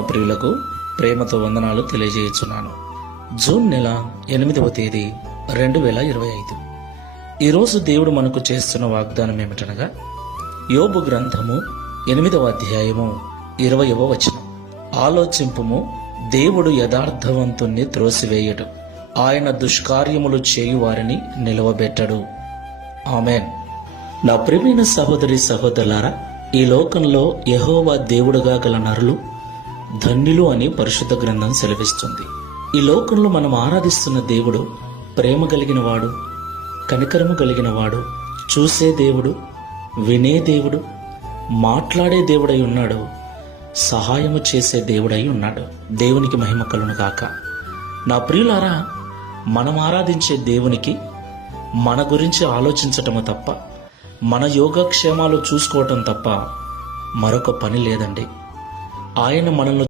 ప్రియులకు ప్రేమతో వందనాలు తెలియజేయుచున్నాను. జూన్ నెల ఎనిమిదవ తేదీ రెండు వేల ఇరవై ఐదు. ఈరోజు దేవుడు మనకు చేస్తున్న వాగ్దానం ఏమిటనగా యోబు గ్రంథము ఎనిమిదవ అధ్యాయము ఇరవయవ వచనం. ఆలోచింపుము దేవుడు యథార్థవంతుణ్ణి త్రోసివేయడు. ఆయన దుష్కార్యములు చేయువారిని నిలవబెట్టడు. ఆమెన్. నా ప్రియమైన సహోదరి సహోదరులారా ఈ లోకంలో యహోవా దేవుడుగా గల నరులు ధన్యులు అని పరిశుద్ధ గ్రంథం సెలవిస్తుంది. ఈ లోకంలో మనం ఆరాధిస్తున్న దేవుడు ప్రేమ కలిగిన వాడు కనికరము కలిగిన వాడు చూసే దేవుడు వినే దేవుడు మాట్లాడే దేవుడై ఉన్నాడు సహాయము చేసే దేవుడై ఉన్నాడు. దేవునికి మహిమ కలును గాక. నా ప్రియులారా మనం ఆరాధించే దేవునికి మన గురించి ఆలోచించటము తప్ప మన యోగక్షేమాలు చూసుకోవటం తప్ప మరొక పని లేదండి. ఆయన మనల్ని